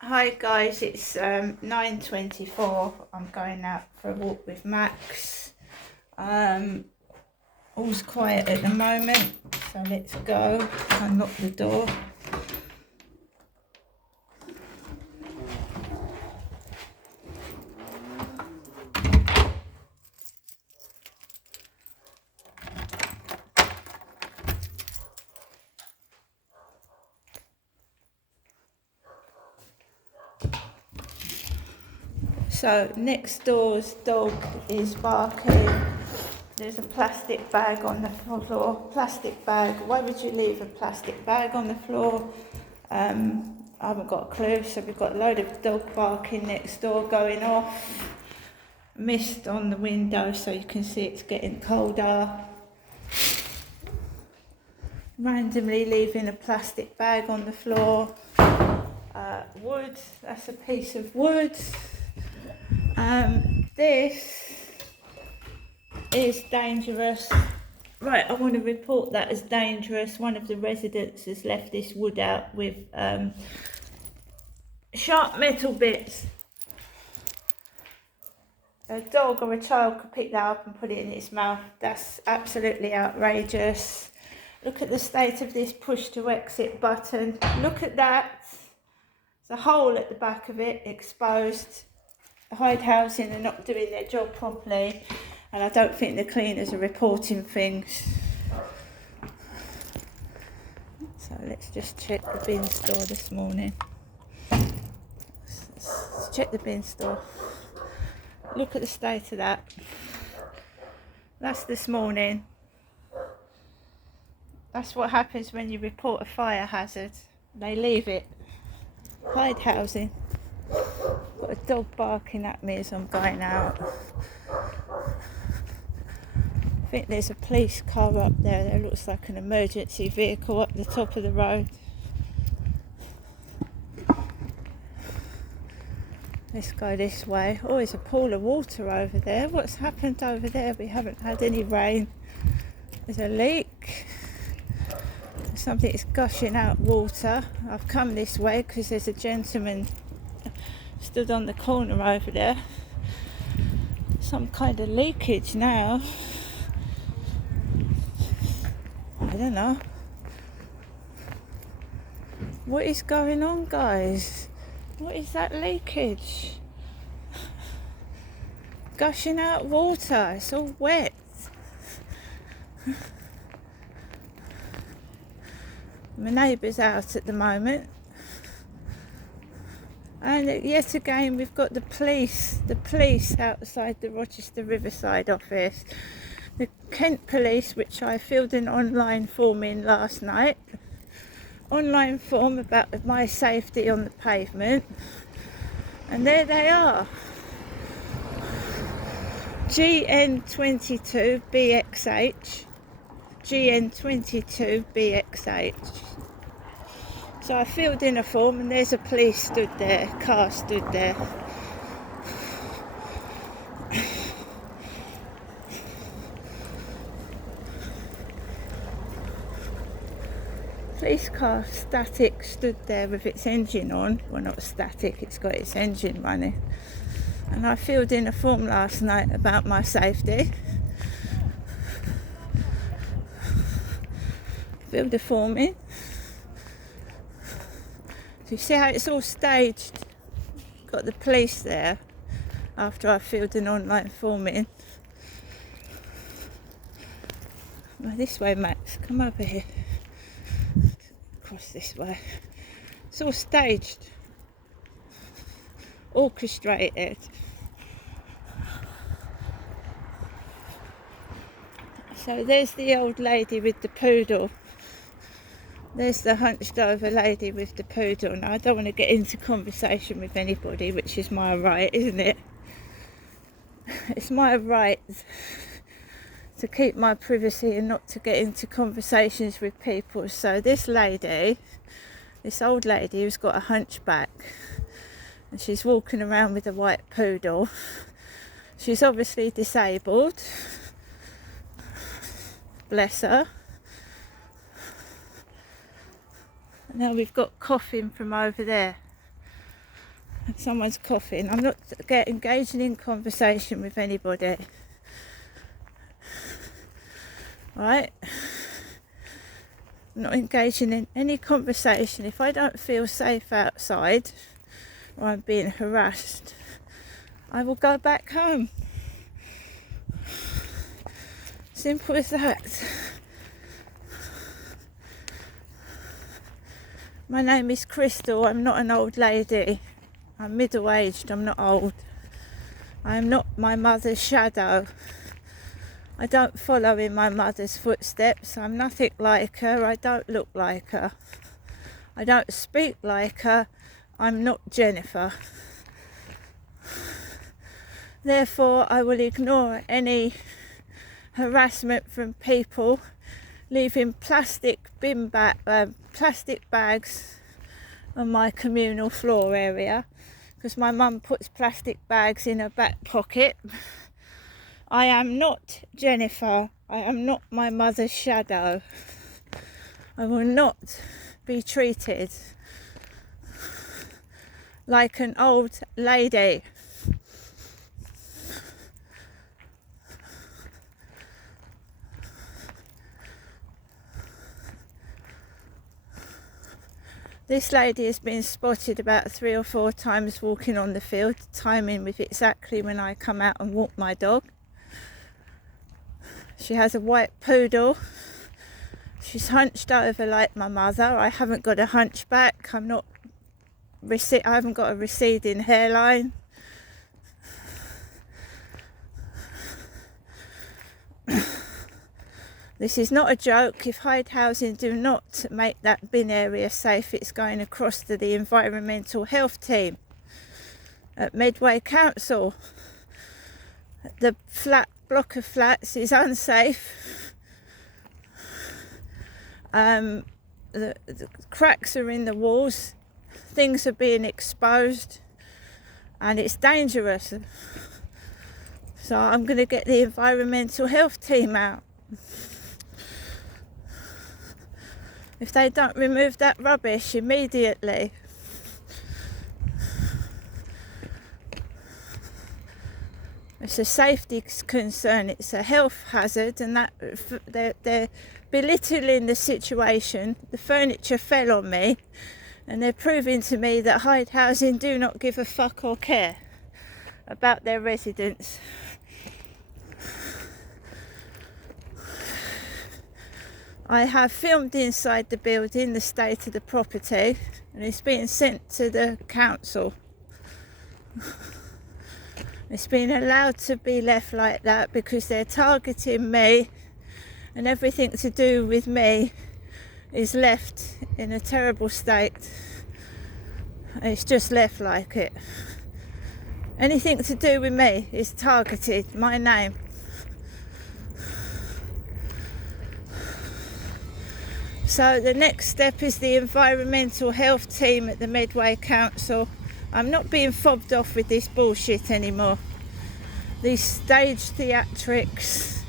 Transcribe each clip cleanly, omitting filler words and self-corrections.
Hi guys, it's 9:24. I'm going out for a walk with Max. All's quiet at the moment, so let's go. Unlock the door. So next door's dog is barking. There's a plastic bag on the floor. Plastic bag. Why would you leave a plastic bag on the floor? I haven't got a clue. So we've got a load of dog barking next door going off. Mist on the window so you can see it's getting colder. Randomly leaving a plastic bag on the floor. Wood. That's a piece of wood. This is dangerous. Right, I want to report that as dangerous. One of the residents has left this wood out with sharp metal bits. A dog or a child could pick that up and put it in its mouth. That's absolutely outrageous. Look at the state of this push to exit button. Look at that. There's a hole at the back of it, exposed. The Hyde housing are not doing their job properly, and I don't think the cleaners are reporting things. So let's just check the bin store this morning. Let's check the bin store. Look at the state of that. That's this morning. That's what happens when you report a fire hazard. They leave it. Hyde housing. Got a dog barking at me as I'm going out. I think there's a police car up there. There looks like an emergency vehicle up the top of the road. Let's go this way. Oh, there's a pool of water over there. What's happened over there? We haven't had any rain. There's a leak. Something is gushing out water. I've come this way because there's a gentleman stood on the corner over there. Some kind of leakage now. I don't know. What is going on, guys? What is that leakage? Gushing out water. It's all wet. My neighbour's out at the moment. And yet again we've got the police outside the Rochester Riverside office. The Kent Police, which I filled an online form in last night. Online form about my safety on the pavement. And there they are. GN22BXH. GN22BXH. So I filled in a form and there's a police stood there, car stood there. Police car static stood there with its engine on. Well, not static, it's got its engine running. And I filled in a form last night about my safety. Filled the form in. So you see how it's all staged? Got the police there after I filled an online form in. Well, this way, Max, come over here. Across this way. It's all staged, orchestrated. So there's the old lady with the poodle. There's the hunched over lady with the poodle. Now, I don't want to get into conversation with anybody, which is my right, isn't it? It's my right to keep my privacy and not to get into conversations with people. So this lady, this old lady who's got a hunchback, and she's walking around with a white poodle. She's obviously disabled. Bless her. Now we've got coughing from over there. Someone's coughing. I'm not engaging in conversation with anybody. Right? I'm not engaging in any conversation. If I don't feel safe outside or I'm being harassed, I will go back home. Simple as that. My name is Crystal. I'm not an old lady. I'm middle-aged. I'm not old. I am not my mother's shadow. I don't follow in my mother's footsteps. I'm nothing like her. I don't look like her. I don't speak like her. I'm not Jennifer. Therefore, I will ignore any harassment from people leaving plastic bags on my communal floor area, because my mum puts plastic bags in her back pocket. I am not Jennifer. I am not my mother's shadow. I will not be treated like an old lady. This lady has been spotted about 3 or 4 times walking on the field, timing with exactly when I come out and walk my dog. She has a white poodle. She's hunched over like my mother. I haven't got a hunchback. I haven't got a receding hairline. This is not a joke. If Hyde Housing do not make that bin area safe, it's going across to the environmental health team at Medway Council. The block of flats is unsafe. The cracks are in the walls. Things are being exposed and it's dangerous. So I'm going to get the environmental health team out. If they don't remove that rubbish immediately, it's a safety concern, it's a health hazard, and that they're belittling the situation. The furniture fell on me, and they're proving to me that Hyde Housing do not give a fuck or care about their residents. I have filmed inside the building the state of the property, and it's being sent to the council. It's been allowed to be left like that because they're targeting me, and everything to do with me is left in a terrible state. It's just left like it. Anything to do with me is targeted, my name. So the next step is the environmental health team at the Medway Council. I'm not being fobbed off with this bullshit anymore. These stage theatrics,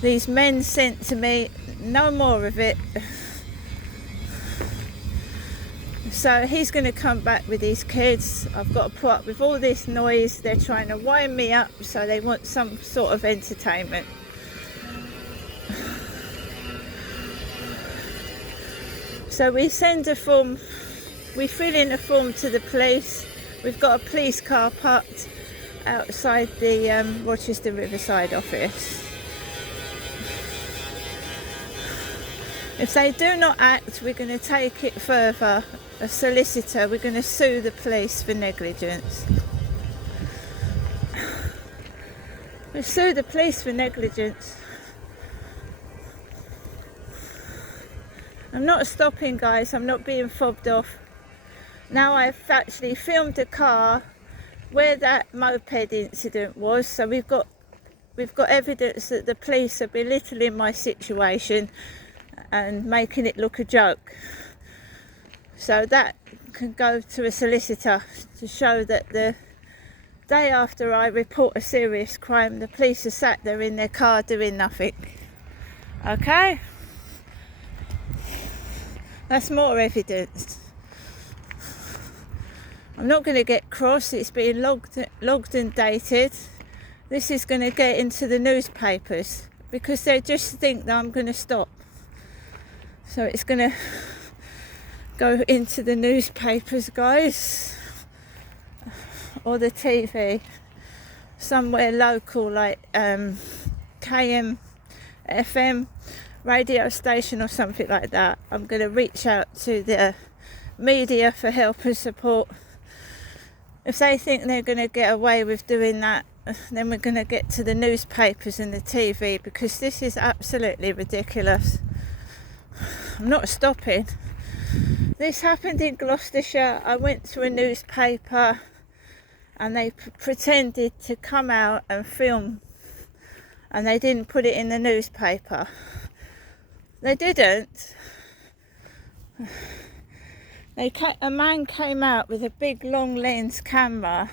these men sent to me, no more of it. So he's going to come back with his kids. I've got to put up with all this noise. They're trying to wind me up, so they want some sort of entertainment. So we send a form, we fill in a form to the police. We've got a police car parked outside the Rochester Riverside office. If they do not act, we're going to take it further. A solicitor, we're going to sue the police for negligence. We sue the police for negligence. I'm not stopping, guys. I'm not being fobbed off. Now I've actually filmed a car where that moped incident was, so we've got evidence that the police are belittling my situation and making it look a joke. So that can go to a solicitor to show that the day after I report a serious crime, the police are sat there in their car doing nothing. Okay? That's more evidence. I'm not going to get cross. It's being logged and dated. This is going to get into the newspapers because they just think that I'm going to stop. So it's going to go into the newspapers, guys, or the TV, somewhere local like KM FM radio station or something like that. I'm going to reach out to the media for help and support. If they think they're going to get away with doing that, then we're going to get to the newspapers and the TV, because this is absolutely ridiculous. I'm not stopping. This happened in Gloucestershire. I went to a newspaper and they pretended to come out and film, and they didn't put it in the newspaper. They didn't. A man came out with a big long lens camera,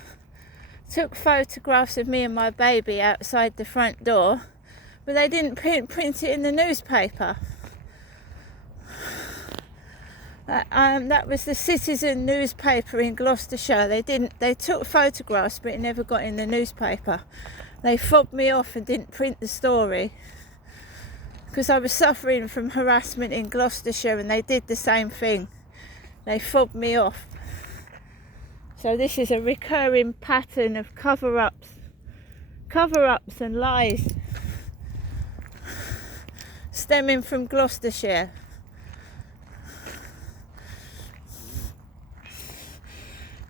took photographs of me and my baby outside the front door, but they didn't print it in the newspaper. That was the Citizen newspaper in Gloucestershire. They took photographs, but it never got in the newspaper. They fobbed me off and didn't print the story, because I was suffering from harassment in Gloucestershire, and they did the same thing. They fobbed me off. So this is a recurring pattern of cover-ups and lies stemming from Gloucestershire.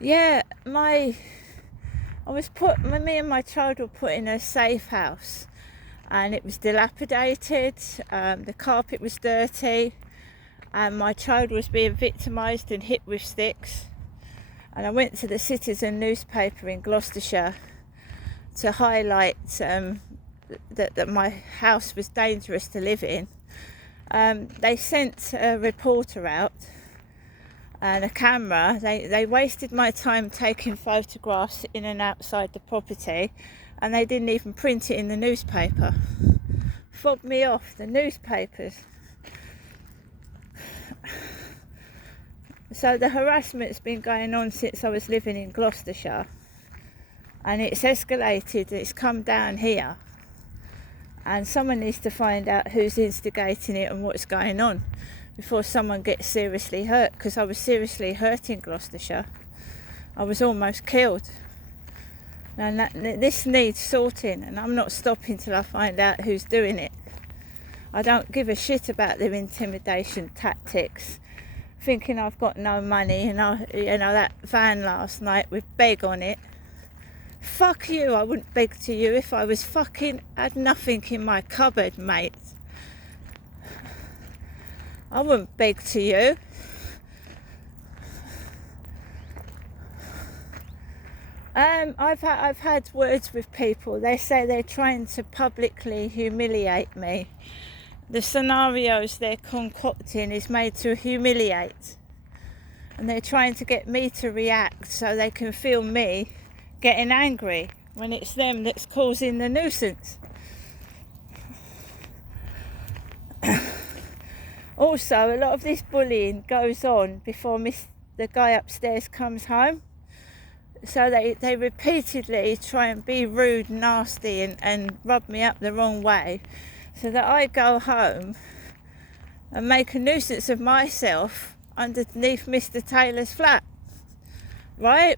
Yeah, me and my child were put in a safe house, and it was dilapidated, the carpet was dirty, and my child was being victimised and hit with sticks. And I went to the Citizen newspaper in Gloucestershire to highlight that my house was dangerous to live in. They sent a reporter out and a camera. They wasted my time taking photographs in and outside the property, and they didn't even print it in the newspaper. Fobbed me off, the newspapers. So the harassment's been going on since I was living in Gloucestershire, and it's escalated, it's come down here, and someone needs to find out who's instigating it and what's going on before someone gets seriously hurt, because I was seriously hurt in Gloucestershire. I was almost killed. And this needs sorting, and I'm not stopping till I find out who's doing it. I don't give a shit about their intimidation tactics, thinking I've got no money, and that van last night with beg on it. Fuck you, I wouldn't beg to you if I was fucking had nothing in my cupboard, mate. I wouldn't beg to you. I've had words with people. They say they're trying to publicly humiliate me. The scenarios they're concocting is made to humiliate, and they're trying to get me to react so they can feel me getting angry when it's them that's causing the nuisance. Also, a lot of this bullying goes on before the guy upstairs comes home. So they repeatedly try and be rude, nasty, and rub me up the wrong way, so that I go home and make a nuisance of myself underneath Mr. Taylor's flat. Right?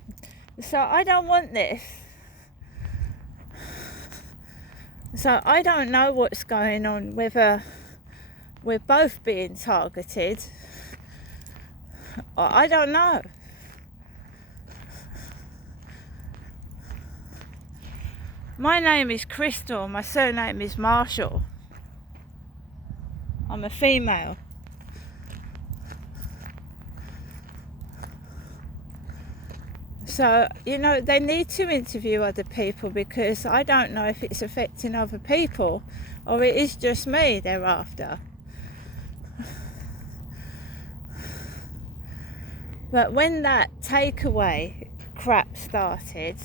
So I don't want this. So I don't know what's going on, whether we're both being targeted, or I don't know. My name is Crystal, my surname is Marshall. I'm a female. So, they need to interview other people, because I don't know if it's affecting other people or it is just me they're after. But when that takeaway crap started,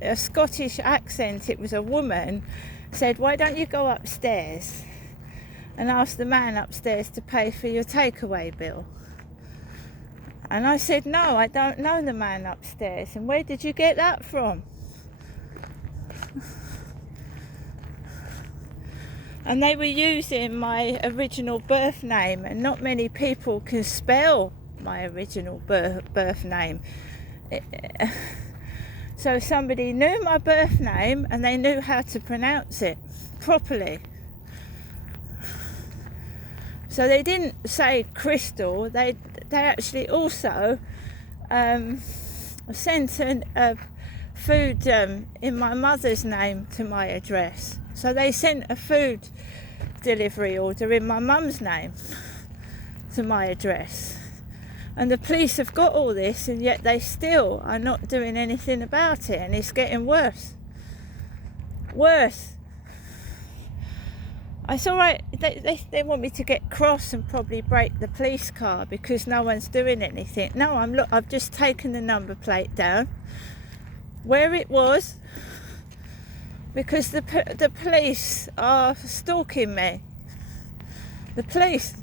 a Scottish accent, it was a woman, said, "Why don't you go upstairs and ask the man upstairs to pay for your takeaway bill?" And I said, no, I don't know the man upstairs. And where did you get that from? And they were using my original birth name, and not many people can spell my original birth name. So somebody knew my birth name and they knew how to pronounce it properly. So they didn't say Crystal, they actually also sent a food in my mother's name to my address. So they sent a food delivery order in my mum's name to my address. And the police have got all this, and yet they still are not doing anything about it, and it's getting worse. Worse. It's all right, they want me to get cross and probably break the police car because no one's doing anything. No, I've just taken the number plate down where it was because the police are stalking me. The police.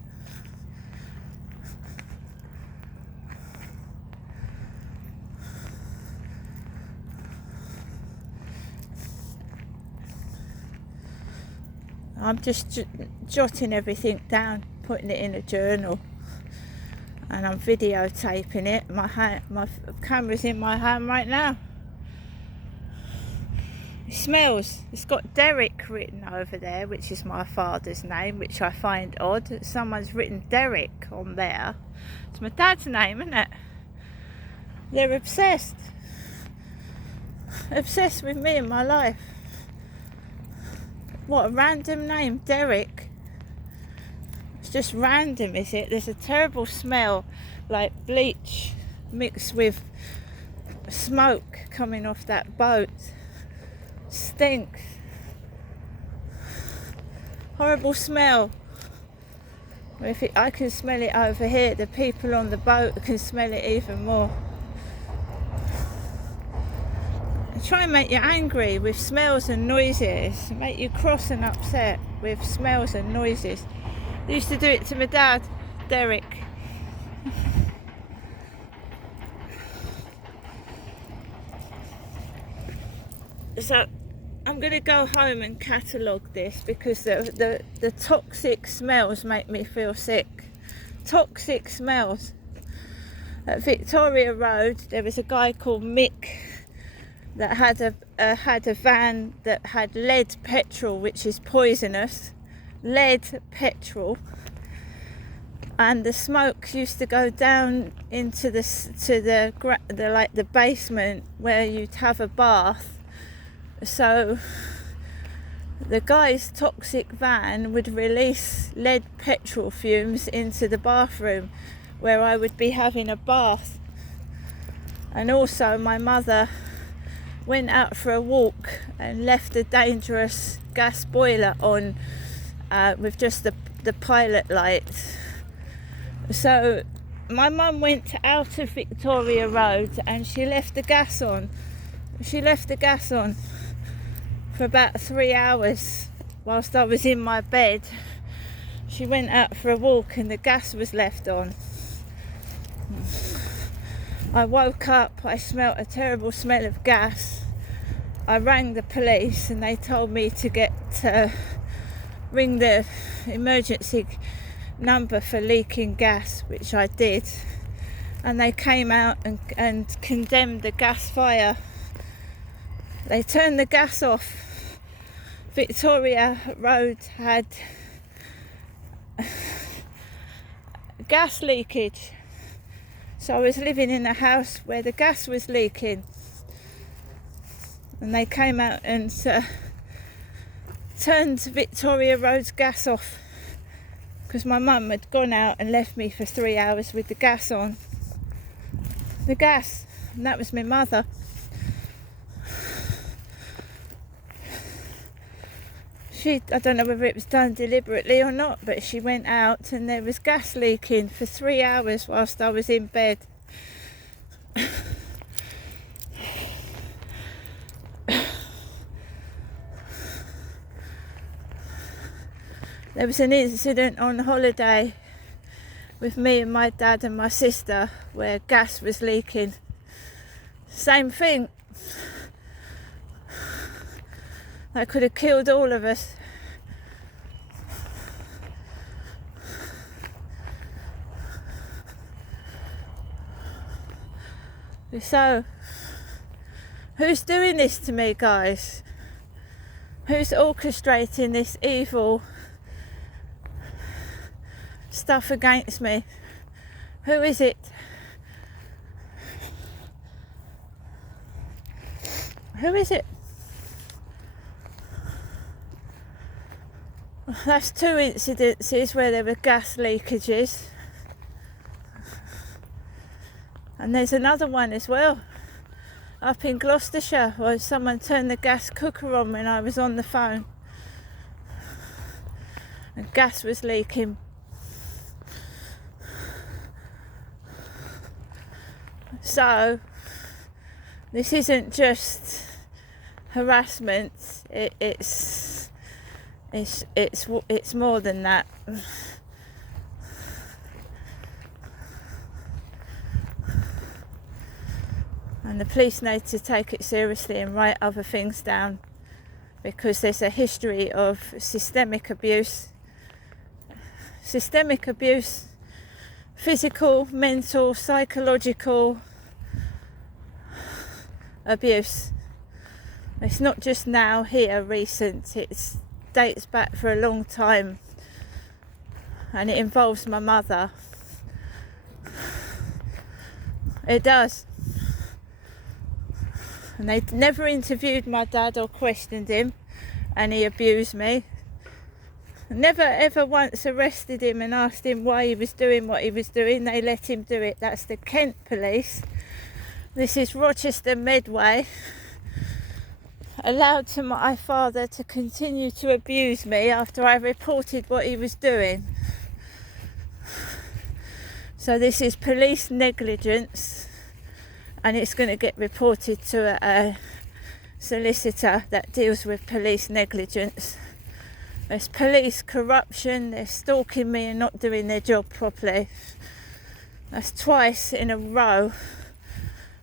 I'm just jotting everything down, putting it in a journal, and I'm videotaping it. My camera's in my hand right now. It smells. It's got Derek written over there, which is my father's name, which I find odd. Someone's written Derek on there. It's my dad's name, isn't it? They're obsessed with me and my life. What a random name, Derek. It's just random, is it? There's a terrible smell, like bleach mixed with smoke coming off that boat. Stinks. Horrible smell. I can smell it over here, the people on the boat can smell it even more. Try and make you angry with smells and noises, make you cross and upset with smells and noises. They used to do it to my dad, Derek. So I'm going to go home and catalogue this because the toxic smells make me feel sick. Toxic smells. At Victoria Road there was a guy called Mick that had a van that had lead petrol, which is poisonous. Lead petrol, and the smoke used to go down into the basement where you'd have a bath. So the guy's toxic van would release lead petrol fumes into the bathroom where I would be having a bath. And also my mother went out for a walk and left a dangerous gas boiler on with just the pilot light. So my mum went out of Victoria Road and she left the gas on. She left the gas on for about 3 hours whilst I was in my bed. She went out for a walk and the gas was left on. I woke up, I smelt a terrible smell of gas. I rang the police and they told me to ring the emergency number for leaking gas, which I did. And they came out and condemned the gas fire. They turned the gas off. Victoria Road had gas leakage. So I was living in a house where the gas was leaking. And they came out and turned Victoria Road's gas off because my mum had gone out and left me for 3 hours with the gas on. The gas, and that was my mother. I don't know whether it was done deliberately or not, but she went out and there was gas leaking for 3 hours whilst I was in bed. There was an incident on holiday with me and my dad and my sister where gas was leaking. Same thing. That could have killed all of us. So, who's doing this to me, guys? Who's orchestrating this evil stuff against me? Who is it? Who is it? That's 2 incidences where there were gas leakages. And there's another one as well, up in Gloucestershire, where someone turned the gas cooker on when I was on the phone. And gas was leaking. So, this isn't just harassment, it's more than that. And the police need to take it seriously and write other things down, because there's a history of systemic abuse, physical, mental, psychological abuse. It's not just now, here, recent. It dates back for a long time, and it involves my mother. It does. And they never interviewed my dad or questioned him, and he abused me. Never ever once arrested him and asked him why he was doing what he was doing. They let him do it. That's the Kent Police. This is Rochester Medway. Allowed to my father to continue to abuse me after I reported what he was doing. So this is police negligence. And it's going to get reported to a solicitor that deals with police negligence. There's police corruption, they're stalking me and not doing their job properly. That's twice in a row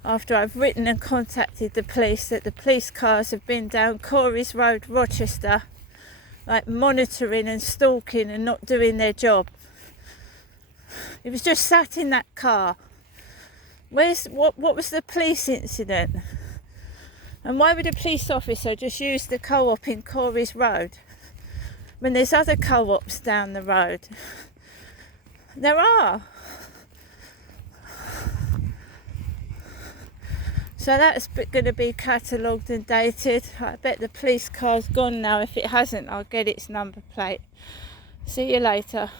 after I've written and contacted the police that the police cars have been down Corey's Road, Rochester, like monitoring and stalking and not doing their job. It was just sat in that car. What was the police incident? And why would a police officer just use the co-op in Corey's Road when there's other co-ops down the road? There are. So that's going to be catalogued and dated. I bet the police car's gone now. If it hasn't, I'll get its number plate. See you later.